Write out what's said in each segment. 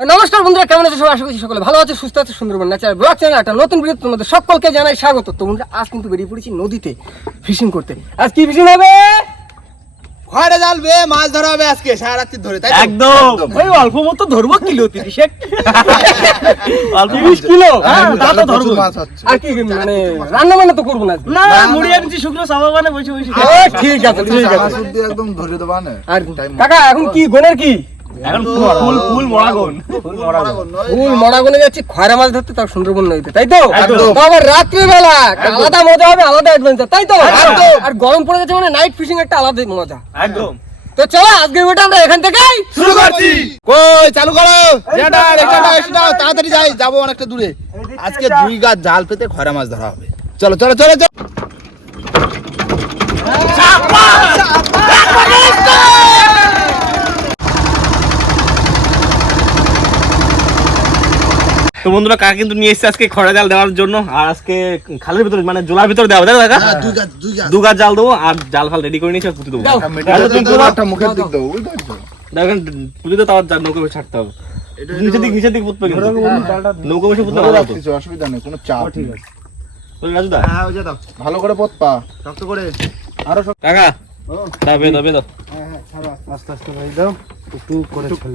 নমস্কার বন্ধুরা কেমন আছে সবাই? আশা করছি সকলে ভালো আছে সুস্থ আছে সুন্দরবন ন্যাচারাল ব্লগ চ্যানেল একটা নতুন ভিডিও তোমাদের সকলকে জানাই স্বাগত। তো বন্ধুরা আজ কিন্তু বেরিয়ে পড়েছি নদীতে ফিশিং করতে। আজ কি ফিশিং হবে? ঘরে জালবে মাছ ধরা হবে আজকে সারা রাত্রি ধরে তাই একদম। ওই অল্প মতো ধরবো কিলো তিরিশেক অল্প তিরিশ কিলো? হ্যাঁ, তা তো ধরবো। আর কি মানে রান্না বান্না তো করব না না মুড়ি আনছি শুকনো সাবা মানে বসে বসে। ঠিক আছে ঠিক আছে। একদম ধরে দেবা না আর কাকা এখন কি গোনের কি? এখন ফুল ফুল মরাগন। ফুল মরাগন। ফুল মরাগনে যাচ্ছি খয়রা মাছ ধরতে তার সুন্দরবন নদীতে। তাই তো? একদম। তো আবার আলাদা মজা হবে আলাদা অ্যাডভেঞ্চার তাই তো? আর গরম পড়ে গেছে মানে নাইট ফিশিং একটা আলাদা মজা। একদম। তো চলো আজকে ওটা আমরা এখান থেকেই শুরু করছি। কই চালু করো। যেটা এটা এটা তাড়াতাড়ি যাই যাব অনেকটা দূরে। আজকে দুই গাছ জাল পেতে খয়রা মাছ ধরা হবে। চলো চলো চলো চলো। তো বন্ধুরা কাকা কিন্তু নিয়ে এসেছে আজকে খড়া জাল দেওয়ার জন্য আর আজকে খালের ভিতরে মানে জোলার ভিতরে দেওয়া তো কাকা? হ্যাঁ, দু গাছ জাল দেবো আর জাল ফাল রেডি করে নিয়েছি আর পুঁতে দেবো। দাও। দাও দেখেন পুঁতে তো তার নৌকা বেশি ছাড়তে হবে। নিচের দিক নিচের দিক পুঁতবে নৌকা বেশি পুঁততে ভালো কিছু অসুবিধা নেই কোনো চাপ ঠিক আছে। রাজুদা ভালো করে পথ পা। শক্ত করে। আরও কাকা দাও বে দাও বে দাও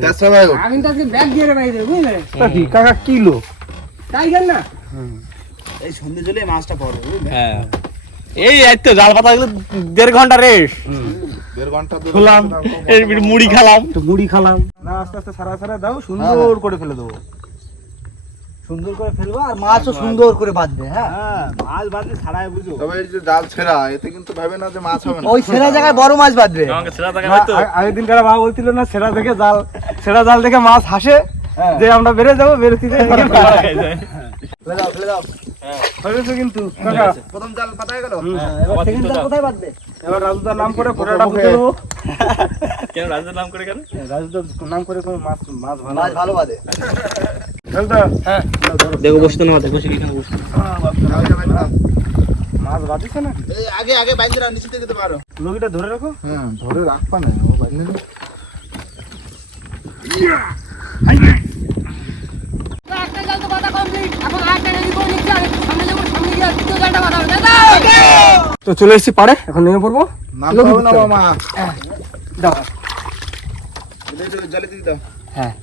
তেসরা ভাই আমি তো আজকে ব্যাগ দিয়ে বাইরে বুঝলে কাকা কিলো তাই কেন না এই সন্ধে জলে মাছটা পড়বে হ্যাঁ এই জাল পাতা গেলে দেড় ঘণ্টা রেস দেড় ঘণ্টা মুড়ি খেলাম। মুড়ি খালাম। না আস্তে আস্তে সারা সারা দাও সুন্দর করে ফেলে দেবো। সুন্দর করে ফেলব আর মাছও সুন্দর করে বাঁধবে হ্যাঁ? মাছ বাঁধলে ছাড়াই বুঝো। তবে এই যে জাল ছেঁড়া এতে কিন্তু ভাবে না যে মাছ হবে না। ওই সেরা জায়গায় বড় মাছ বাঁধবে। ছেড়া আগের দিন কারা মা বলছিল না সেরা দেখে জাল সেরা জাল দেখে মাছ হাসে যে আমরা বেড়ে যাব বেরোতে ফেলে দাও ফেলে দাও। কিন্তু প্রথম জাল পাতায় গেল? এবার সেকেন্ড জাল কোথায় বাঁধবে? এবার রাজুদার নাম করে ফোটাটা দেবো। কেন রাজুর নাম করে কেন? রাজুদার নাম করে কোনো মাছ মাছ ভালো মাছ ভালো বাঁধে। হ্যাঁ। দেখো বসতে না দেখো বসে এখানে বসে। মাছ বাঁধিছে না? আগে আগে বাইন্দে রাখ নিচে পারো। লগিটা ধরে রাখো। হ্যাঁ ধরে রাখবা না ও বাইন্দে দাও। তো চলে এসেছি পারে এখন নেমে পড়ব। দাও। জলে দিয়ে দাও। হ্যাঁ।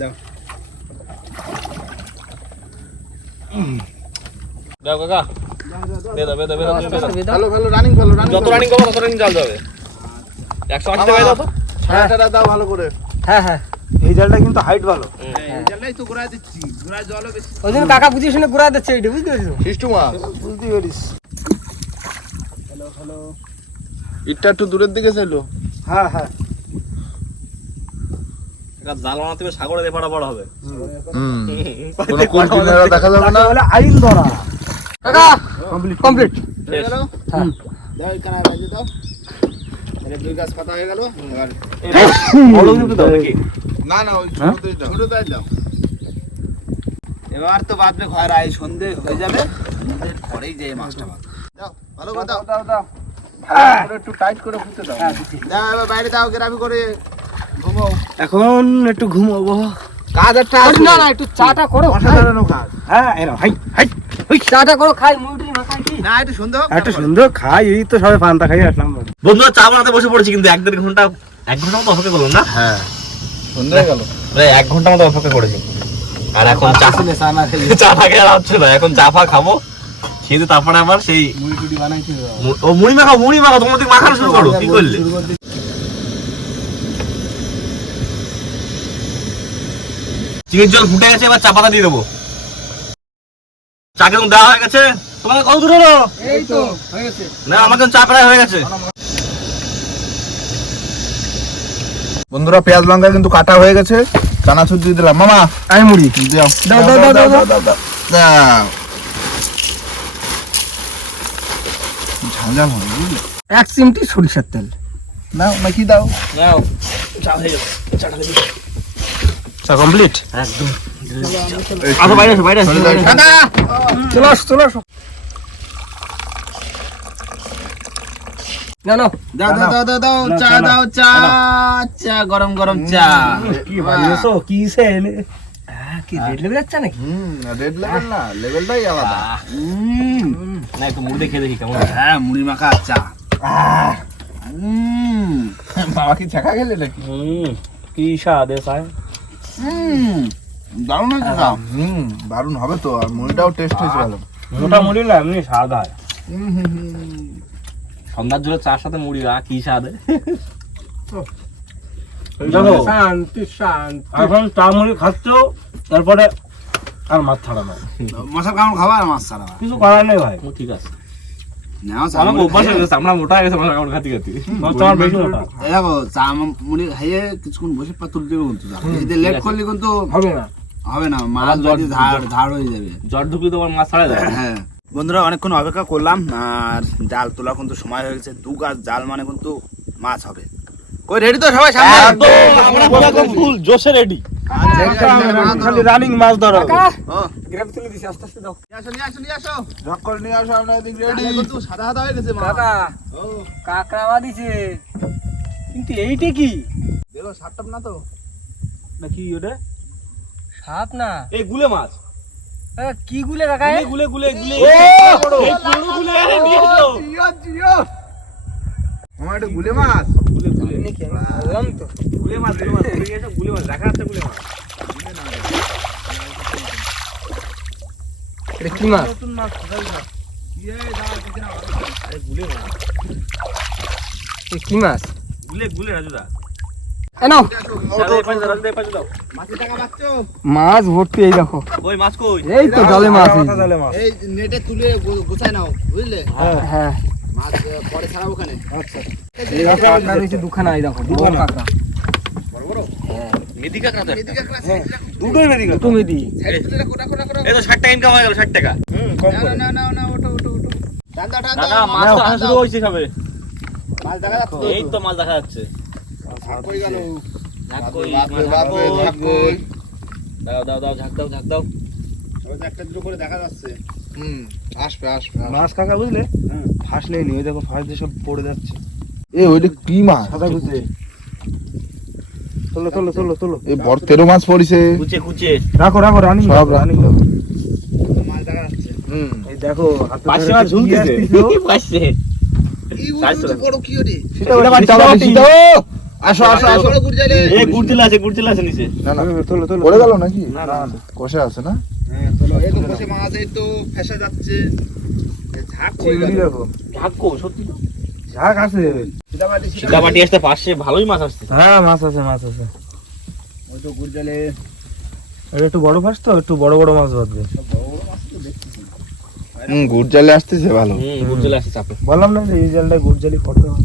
দাও। দাও কাকা। ভালো ভালো রানিং ভালো রানিং যত রানিং করব তত রানিং জাল যাবে। একশো আশি টাকায় দাও তো। ছাড়াটা দাও ভালো করে। হ্যাঁ হ্যাঁ। এই জালটা কিন্তু হাইট ভালো। এই জালটাই তো ঘুরাই দিচ্ছি। ঘুরাই জলও বেশি। ওই জন্য কাকা বুঝিয়ে শুনে ঘুরা দিচ্ছে এইটা বুঝতে পেরেছ? সিস্টু মা। বুঝতে পারিস ইটটা একটু দূরের দিকে চাইলো। হ্যাঁ হ্যাঁ। জাল বানাতে হবে সাগরে দিয়ে বড় হবে। হুম। কোনো কোন কিনারা দেখা যাবে না। বলে আইন ধরা। কাকা কমপ্লিট হয়ে গেল? হ্যাঁ। দাও এখানে বাইরে দাও। আরে দুই গাছ পাতা হয়ে গেল। এবার বড় কিন্তু দাও। নাকি না না ওই ছোটটাই দাও। ছোটটাই দাও। এবার তো বাদবে ঘর আই সন্ধে হয়ে যাবে। সন্ধ্যের পরেই যে মাছটা দাও ভালো করে দাও দাও। দাও একটু টাইট করে ফুটতে দাও। দাও এবার বাইরে দাও গ্রাফি করে এখন একটু ঘুমাবো কাজ একটা না না একটু চাটা করো অসাধারণ কাজ। হ্যাঁ এরা হাই হাই চাটা করো খাই মুড়ি না কি? না একটু সন্ধে একটু সুন্দর খাই এই তো সবাই পান্তা খাই আসলাম বন্ধুরা চা বানাতে বসে পড়েছি কিন্তু এক দেড় ঘণ্টা এক ঘণ্টা মতো অপেক্ষা করলাম না? হ্যাঁ সন্ধে গেল। এক ঘণ্টা মতো অপেক্ষা করেছি। আর এখন চা চা না খেলে চা না খেয়ে আর না এখন চা ফা খাব খেয়ে তারপরে আবার সেই মুড়ি টুড়ি ও মুড়ি মাখাও তোমার মাখানো শুরু করো কি করলে? চিনির জল ফুটে গেছে এবার চা পাতা দিয়ে দেবো। চা কেমন দেওয়া হয়ে গেছে? তোমাকে কত দূর হলো? এই তো হয়ে গেছে। না আমাকে চা প্রায় হয়ে গেছে। বন্ধুরা পেঁয়াজ লঙ্কা কিন্তু কাটা হয়ে গেছে। চানাচুর দিয়ে দিলাম। মামা আমি মুড়ি দাও দাও, দাও, দাও, দাও, দাও হবে বুঝলে? এক চিমটি সরিষার তেল। নাও নাকি দাও? নাও চা হয়ে যাবে চাটা চা কমপ্লিট একদম আসো বাইরে আসো বাইরে আসো চলে। আসো চলে আসো না না দাও দাও দাও দাও দাও চা দাও চা চা গরম গরম চা কি বানিয়েছো কি সে এনে কি রেড লেভেল যাচ্ছে নাকি হুম রেড লেভেল না লেভেলটাই আলাদা না একটু মুড়ি খেয়ে দেখি কেমন হ্যাঁ মুড়ি মাখা চা হুম বাবা কি ছাকা গেলে নাকি হুম কি স্বাদ এ হুম দারুণ হয়েছে চা হুম দারুণ হবে তো আর মুড়িটাও টেস্ট হয়েছে ভালো। মোটামুটি না এমনি স্বাদ হয়। হুম হুম হুম সন্ধ্যার জন্য চার সাথে মুড়ি আ কি স্বাদে? শান্তি শান্তি। এখন চা মুড়ি খাচ্ছ তারপরে আর মাছ ছাড়া না মশা কামড় খাবা আর মাছ ছাড়া। কিছু করার নেই ভাই। ঠিক আছে। কিছুক্ষণ বসে তুলতে হবে কিন্তু। চা। যদি লেট করলে কিন্তু হবে না। হবে না মাছ জ্বর- যদি ঝাড় ঝাড় হয়ে যাবে। জ্বর ঢুকলে তো মাছ ছাড়া যায় হ্যাঁ। বন্ধুরা অনেকক্ষণ অপেক্ষা করলাম আর জাল তোলা কিন্তু সময় হয়ে গেছে। দু গাছ জাল মানে কিন্তু মাছ হবে। কই রেডি তো সবাই সামনে? আমরা পুরো ফুল জোশে রেডি খালি রানিং মাছ ধরো ও, তুলে দিছি আস্তে আস্তে দাও নিয়ে আসো, নিয়ে আসো, নিয়ে আসো। ঝক করে নিয়ে আসো, আমরা এদিক। কিন্তু সাদা সাদা হয়ে গেছে। কাকা ও, কাকড়া দিছে কিন্তু এইটা কি দেখো, সাপ না তো? না কি ওটা সাপ না এই গুলে মাছ কি গুলে কাকা এ? গুলে গুলে গুলে! এই পুরো গুলে আরে নিয়ে এসো জিও, জিও। আমার এটা গুলে মাছ গুলে গুলে? বললাম তো গুলে মাছ গুলে মাছ গুলে এসো গুলে মাছ দেখা যাচ্ছে গুলে মাছ এটা কি মাছ? নতুন কোথায়? আরে গুলে এ কি গুলে গুলে ভর্তি এই দেখো। ওই মাছ কই? এই তো জলে মাছ এই। নেটে তুলে গু- নাও বুঝলে? হ্যাঁ মাছ পরে ছাড়াবো ওখানে। এই দেখো দুখানা এই দেখো মেদি কাকড়া তো। দুটোই দুটো মেদি। এই তো টাকা ইনকাম হয়ে গেল ষাট টাকা। হুম কম করে। না দাও, না মাছ তো আসা শুরু হয়েছে সবে। মাছ দেখা যাচ্ছে। এই তো মাছ দেখা যাচ্ছে। কই গেল? দাও দাও দাও ঝাঁক দাও ঝাঁক দাও। একটা দুটো করে দেখা যাচ্ছে। হুম আসবে আসবে মাছ কাকা বুঝলে? ফাঁস নেই নি ওই দেখো ফাঁস দিয়ে সব পড়ে যাচ্ছে। এ ওইটা কি মাছ? সাদা তোলো তোলো তোলো তোলো এই বড় তেরো মাছ পড়িছে। কুচে কুচে রাখো রাখো রানিং সব রানিং হুম। এই দেখো হাতে মাছ ঝুলতেছে। বাটি। আসো আসো আসো। এই গুড়চিলা আছে গুড়চিলা আছে নিচে। না না। তোলো তোলো পড়ে গেল নাকি? না না। কষে আছে না? এই তো কষে মাছ এই তো ফেসে যাচ্ছে। ঝাঁক কই দেখো। ঝাঁক কো সত্যি তো? ঝাঁক আছে। সীতাপাটি আসতে পাশে ভালোই মাছ আসছে। হ্যাঁ মাছ আছে মাছ আছে। ওই তো গুরজালে এটা একটু বড় ফাঁস তো একটু বড় বড় মাছ বাঁধবে। হুম গুরজালে আসতেছে ভালো। হুম গুড়চিলা আসছে চাপে। বললাম না যে এই জালটায় গুড় জালি করতে হবে?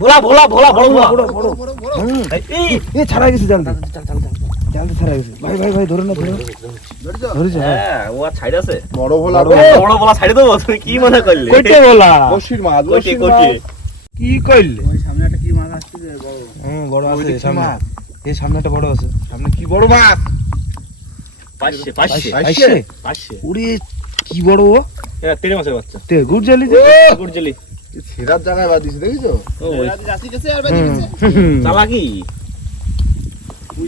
ভোলা ভোলা ভোলা বড় বড় বড় বড় ছাড়া গেছে জালটা। জালটা ছাড়া গেছে ভাই ভাই ভাই ধরো না ধরো। ধরেছে হ্যাঁ হ্যাঁ ও আর ছাইড আছে। বড় ভোলা বড় বড় ভোলা দেবো তুমি কি মনে করলে? কইতে বলা কষির মাছ কষির মাছ। কি কইলে? ওই সামনে একটা কি মাছ আসছে বড়। হুম বড় আছে সামনে। মাছ? এই সামনেটা বড় আছে। সামনে কি বড় মাছ? পাঁচশে পাঁচশে। আইসে? পাঁচশে? ওরে কি বড় ও? এটা তেড়ে মাছের বাচ্চা। তে গুড় জালি যে? গুড়চিলি সেরার জায়গায় বাদিছে দেখিছো? ও ওই। চালাকি?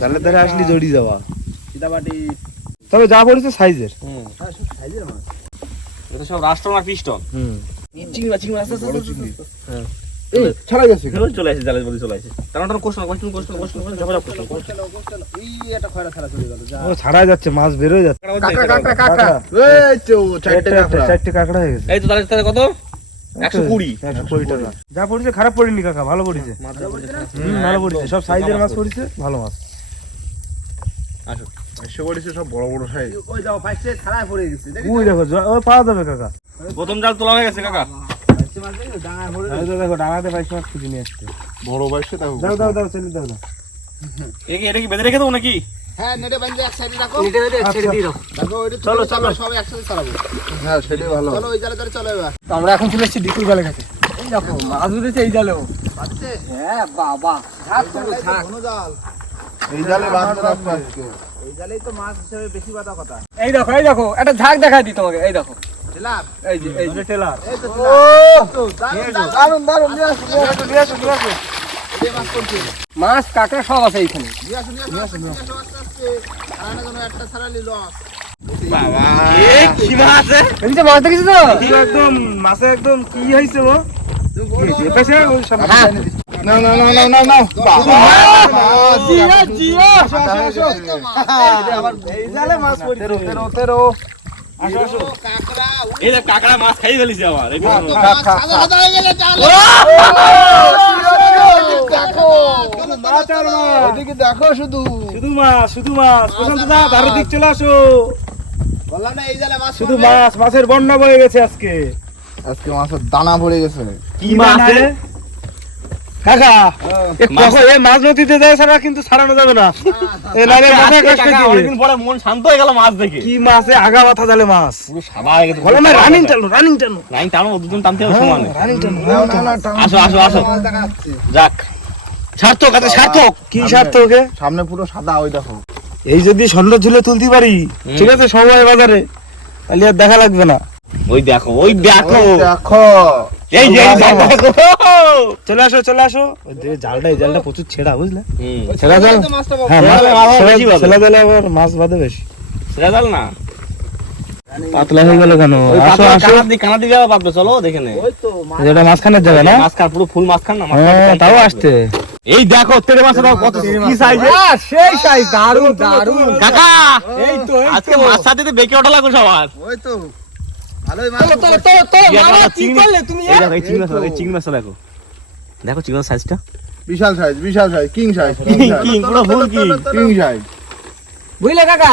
জালের ধারে আসলি জড়ি যাওয়া। সীতাবাটি। তবে যা পড়েছে সাইজের। হুম। হ্যাঁ সাইজের মাছ এটা সব রাষ্ট্র না পিস্টন। হুম। চিংড়ি চিংড়ি মাছ বড় চিংড়ি হ্যাঁ। এই ছাড়া গেছে চলে চলে আসে জালের বলি চলে আসে। তার কোশ্চেন কোশ্চেন কোশ্চেন কোশ্চেন ঝপঝপ কোশ্চেন এই একটা খয়রা ছাড়া চলে গেল ও ছাড়া যাচ্ছে মাছ বেরোয় যাচ্ছে। কাকা কাকা কাকা এই তো চারটে চারটে কাঁকড়া। চারটে হয়ে গেছে। এই তো তাহলে তাহলে কত? টাকা। যা পড়েছে খারাপ পড়েনি কাকা ভালো পড়েছে। হুম, ভালো পড়েছে। সব সাইজের মাছ পড়েছে ভালো মাছ। এসে পড়েছে সব বড় বড় সাইজ ওই যাও ফাইসে ছাড়ায় পড়ে গেছে ওই দেখো ওই পাওয়া যাবে কাকা। প্রথম জাল তোলা হয়ে গেছে কাকা। ডাঙায় পড়ে ওই তো দেখো ডাঙাতে পাইছি মাছ খুঁজে নিয়ে আসছে। বড় বাইসে দেখো দাও দাও দাও ছেলে দাও দাও। এটা কি বেঁধে রেখে দেবো নাকি? হ্যাঁ নেটে বাইন্দে এক সাইডে রাখো। এটা এটা ছেড়ে দিয়ে দাও। দেখো ওইটা চলো, চলো চলো। চলো সব একসাথে চালাবো। হ্যাঁ সেটাই ভালো। চলো ওই জালে ধরে চলো এবার। আমরা এখন চলে এসেছি ডিকুর জালের কাছে। এই দেখো মাছ উঠেছে এই জালেও। হ্যাঁ বাবা। জাল। এই জালে বাঁধতে রাখব আজকে। এই জালেই তো মাছ হিসেবে বেশি বাঁধা কথা। এই দেখো এই দেখো একটা ঝাঁক দেখাই দিই তোমাকে এই দেখো। এই যে এই যে। টেলার। এই তো ও! টেলার। দারুণ, দারুণ। দারুণ দারুণ নিয়ে আসো নিয়ে আসো নিয়ে আসো নিয়ে আসো। এই মাছ। কাঁকড়া সব আছে এইখানে। মাছ দেখেছ তো? একদম মাছে একদম কি হয়েছে গো নাও, নাও, নাও, নাও, নাও। বাবা। জিয়া জিয়া কাঁকড়া, মাছ খাই ফেলিছে আমার দেখো। হয়ে শুধু শুধু মাছ শুধু মাছ প্রশান্ত দা ধারে দিক চলে আসো বললাম না এই জালে মাছ শুধু মাছ মাছের বন্যা বয়ে গেছে আজকে আজকে মাছের দানা পড়ে গেছে কি মাছ রে? কাকা এ কখন এ মাছ নদীতে যায় ছাড়া কিন্তু ছাড়ানো যাবে না। এ নালে মাথা কষ্ট অনেকদিন পরে মন শান্ত হয়ে গেল মাছ দেখে। কি মাছে আগা মাথা জালে মাছ। পুরো সাদা হয়ে গেছে বলো না রানিং টানো রানিং টানো লাইন টানো দুজন টানতে হবে সমানে। রানিং টানো নাও, নাও, টানো। আসো, আসো, আসো। যাক। সার্থক আছে সার্থক। কি স্বার্থ ওকে সামনে পুরো সাদা ওই দেখো। এই যদি স্বর্ণ ঝুলে তুলতে পারি ঠিক আছে সময় বাজারে। তাহলে আর দেখা লাগবে না। ওই দেখো ওই দেখো। দেখো। এই যে এই যে দেখো। চলে আসো চলে আসো। জালটা এই জালটা প্রচুর ছেড়া বুঝলে? হুম। জাল? এই তো মাছটা পাবো। হ্যাঁ ছেড়া মাছ জালে মাছ বেশি বাঁধে। ছেড়া জালে আবার মাছ বাঁধে বেশি। সেটা জাল না? পাতলা হয়ে গেল কেন? আসো আসো। চলো দেখে নে। ওই তো যেটা মাঝখানের জায়গা না? মাছখান পুরো ফুল মাছখান না মাছ হ্যাঁ তাও। আসতে এই দেখো তেরে মাছ দাও কত কি সাইজ সেই সাইজ দারুণ দারুণ কাকা! এই তো আজকে মাছ সাথে বেঁকে ওঠা লাগবে সবার। ওই তো। দেখো এই চিংড়ি মাছ এই চিংড়ি মাছটা দেখো। দেখো চিংড়ি সাইজটা বিশাল সাইজ বিশাল size king size King, king, পুরো full কিং সাইজ বুঝলে কাকা?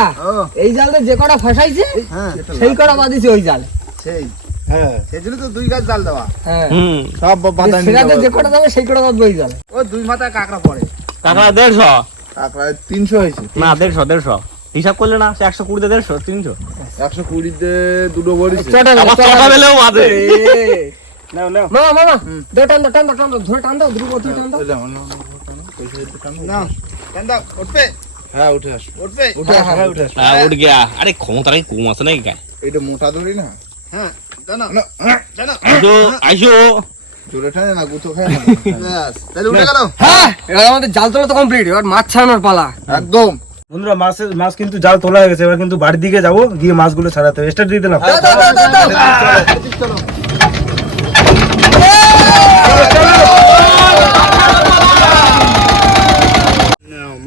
এই জালটা যে কটা ফাঁসাইছে হ্যাঁ সেই কটা বাঁধিছে ওই জাল। সেই। হ্যাঁ। জাল হ্যাঁ। সব যে কটা সেই কটা বাঁধবে ওই জাল। ও দুই মাথায় কাঁকড়া পড়ে। কাকা দেড়শো? তিনশো হয়েছে। না দেড়শো দেড়শো। হিসাব করলে না একশো কুড়িতে দেড়শো তিনশো। একশো কুড়িতে দুটো উঠবে। হ্যাঁ হ্যাঁ হ্যাঁ উঠ গিয়া। আরে ক্ষমতা নাকি কম আছে নাকি এটা মোটা দড়ি না? হ্যাঁ আইসো হ্যাঁ আমাদের জাল তোলা তো কমপ্লিট এবার মাছ ছাড়ানোর পালা। একদম। বন্ধুরা মাছের মাছ কিন্তু জাল তোলা হয়ে গেছে এবার কিন্তু বাড়ির দিকে যাব গিয়ে মাছগুলো ছাড়াতে হবে। স্টার্ট দিয়ে দিলাম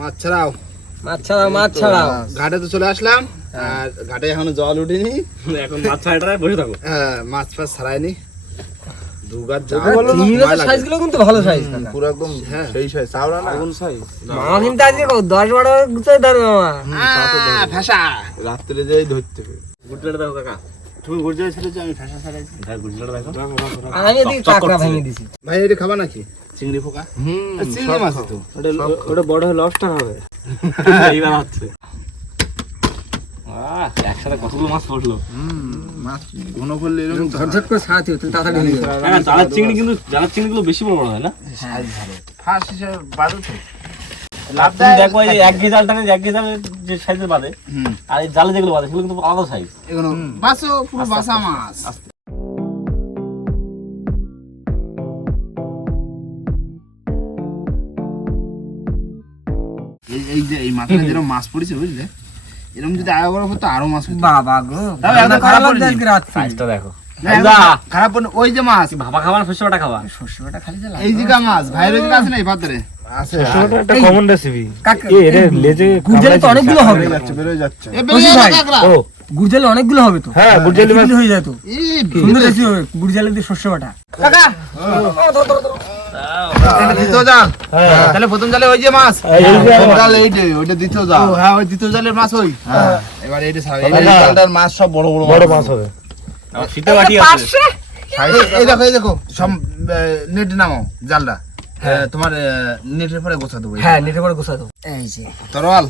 মাছ ছাড়াও। মাছ ছাড়াও মাছ ছাড়াও। ঘাটে তো চলে আসলাম আর ঘাটে এখনও জল উঠেনি। এখন মাছ ছাড়াটা বসে থাকো। হ্যাঁ, মাছ ফাছ ছাড়াইনি। দু গাছ জাল চিংড়ি মাছের সাইজগুলো কিন্তু ভালো সাইজ পুরো একদম সেই সাইজ চাওড়া না। মামা কিন্তু আজকে কো- দশ বারো গুছাই ধরে মামা। ভাষা রাত্রে যেই ধরতে হবে। গুজরাট কাকা। তুমি গুজরাট ছেড়েছো আমি ভাষা ছাড়াইছি দেখ। দেখো আমি এদিকে কাঁকড়া ভেঙে দিছি। ভাই এটা খাবা নাকি? চিংড়ি ফোকা আর চিংড়ি মাছ তো। ওটা বড় হলে লবস্টার হবে। এইবার হচ্ছে। আহ, একসাথে কতগুলো মাছ পড়ল? মাছ ঘন করলে এরকম ঝটঝট করে ছাড়াতে হবে, তাড়াতাড়ি হয়ে যাবে হ্যাঁ জালের চিংড়ি কিন্তু জালের চিংড়িগুলো বেশি বড় বড় হয় না ফাঁস হিসেবে বাজু তো দেখো এই এক ঘে টানে এক ঘে যে সাইজের বাঁধে আর এই জালে যেগুলো বাঁধে সেগুলো কিন্তু আলাদা সাইজ এগুলো বাসো পুরো বাসা মাছ। এই এই যে এই মাথায় যেরকম মাছ পড়েছে বুঝলে? এরকম যদি আরও মাছ বাবা গো খারাপ খারাপ লাগছে আজকে রাত্রে। সাইজটা দেখো। খারাপ পড়ে ওই যে মাছ। ভাবা খাবার শস্য বাটা খাবা শস্যটা খালি যা এই দিকে মাছ ভাইয়ের দিকে আছে না এই পাত্রে? আছে ওটা একটা কমন রেসিপি কাক- এ রে লেজে গুড়জালে তো অনেকগুলো হবে। তো। হ্যাঁ গুড়জালি হয়ে যায় তো। সুন্দর রেসিপি হবে গুড়জালে দিয়ে শস্য বাটা দ্বিতীয় জাল হ্যাঁ। তাহলে প্রথম জালে ওই যে মাছ। এই যে প্রথম জাল এইটে ওইটা দ্বিতীয় জাল। হ্যাঁ ওই দ্বিতীয় জালের মাছ ওই। হ্যাঁ এবার এইটা ছাড়া। এই দাদা। জালটার মাছ সব বড় বড় বড় মাছ। হবে। শীতে বাটি আছে। এই- এই দেখো এই দেখো সব নেট নামাও জালটা। হ্যাঁ। তোমার নেটের পরে গোছা দেবো। হ্যাঁ নেটে করে গোছা দাও এই যে। তরোয়াল।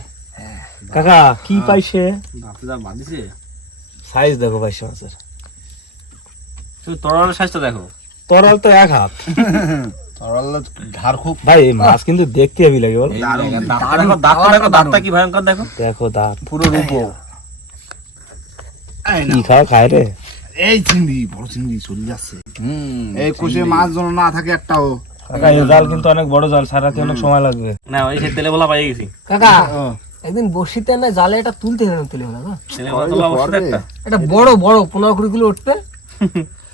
কাকা কি পাইছে? বাঁধিছে। সাইজ দেখো পাইছে মাছের। তুমি তরলের সাইজটা দেখো। তরল তো এক হাত। ভাই মাছ কিন্তু দেখতে হেভি লাগে বল। দেখো দাঁতটা কি ভয়ঙ্কর দেখো। দেখো দাঁত। পুরো রূপো। কি খাওয়া খায় রে? এই চিংড়ি বড় চিংড়ি চলে যাচ্ছে। এই কোষে মাছ যেন না থাকে একটাও। কাকা এই জাল কিন্তু অনেক বড় জাল সারাতে অনেক সময় লাগবে। না ওই সে তেলে বলা পাই গেছি। কাকা একদিন বসিতে না জালে এটা তুলতে হবে তুলে বলা এটা বড় বড় পনেরো কুড়ি কিলো উঠবে।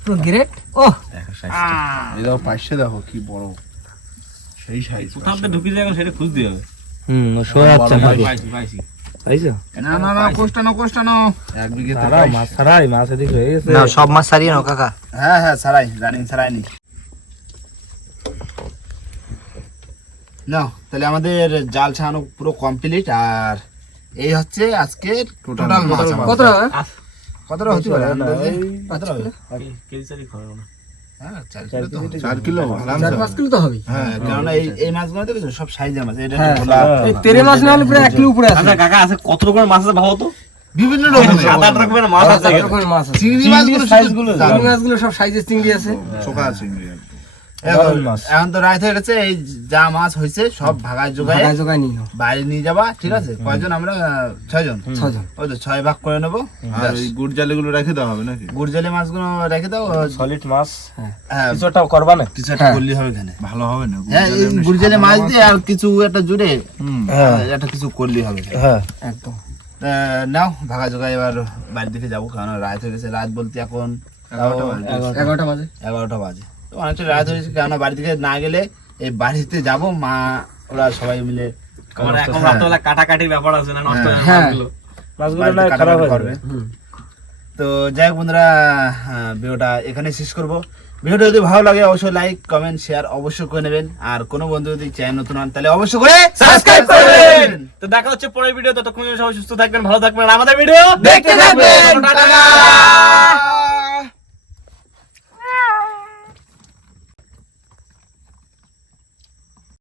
পুরো গ্রেট। ও এই দেখো পাশে দেখো কি বড়। সেই সাইজ কোথাও ঢুকে যায় সেটা খুঁজতে হবে। হুম শোয়া যাচ্ছে না পাইছি পাইছি? না না না কোষ্টা না এক বিঘে সারা মাছ সারাই মাছ এদিক হয়ে গেছে। না সব মাছ সারিয়ে নাও কাকা। হ্যাঁ হ্যাঁ সারাই রানিং সারাই নি। নাও তাহলে আমাদের জাল ছাড়ানো পুরো কমপ্লিট আর এই হচ্ছে আজকে টোটাল মাছ কত কতটা হতে পারে? কত রকমের মাছ আছে ভাবো তো? বিভিন্ন রকমের। সাত আট রকমের মাছ আছে। সাত মাছ আছে। চিংড়ি মাছগুলো সাইজগুলো চিংড়ি মাছগুলো সব সাইজের চিংড়ি আছে। চোখা চিংড়ি এখন তো রাত হয়ে গেছে এই যা মাছ হয়েছে সব ভাগায় জোগায় জোগায় নিয়ে বাইরে নিয়ে যাবা ঠিক আছে? কয়জন আমরা? ছয়জন। ছজন ওই তো ছয় ভাগ করে নেব। আর ওই জালিগুলো রেখে দেওয়া হবে নাকি? গুড়জালি মাছগুলো রেখে দাও সলিড মাছ হ্যাঁ। কিছু একটা করবা না? কিছু একটা হ্যাঁ। হবে এখানে। ভালো হবে না হ্যাঁ গুড়জালি মাছ দিয়ে আর কিছু একটা জুড়ে হ্যাঁ। একটা কিছু করলেই হবে। হ্যাঁ। একদম। নাও ভাগা জোগা এবার বাড়ির দিকে যাব কারণ রাত হয়ে গেছে রাত বলতে এখন এগারোটা বাজে। এগারোটা বাজে। তো অনেকটা রাত হয়েছে কেন বাড়ি থেকে না গেলে এই বাড়িতে যাব মা ওরা সবাই মিলে আমার এখন কাটাকাটির ব্যাপার আছে না নষ্ট হ্যাঁ। মাছগুলো খারাপ করবে। তো যাই হোক বন্ধুরা ভিডিওটা এখানে শেষ করব। ভিডিওটা যদি ভালো লাগে অবশ্যই লাইক কমেন্ট শেয়ার অবশ্যই করে নেবেন। আর কোনো বন্ধু যদি চ্যানেল নতুন হন তাহলে অবশ্যই করে সাবস্ক্রাইব করবেন তো দেখা হচ্ছে পরের ভিডিও ততক্ষণ সবাই সুস্থ থাকবেন ভালো থাকবেন আমাদের ভিডিও দেখতে থাকবেন। টাটা!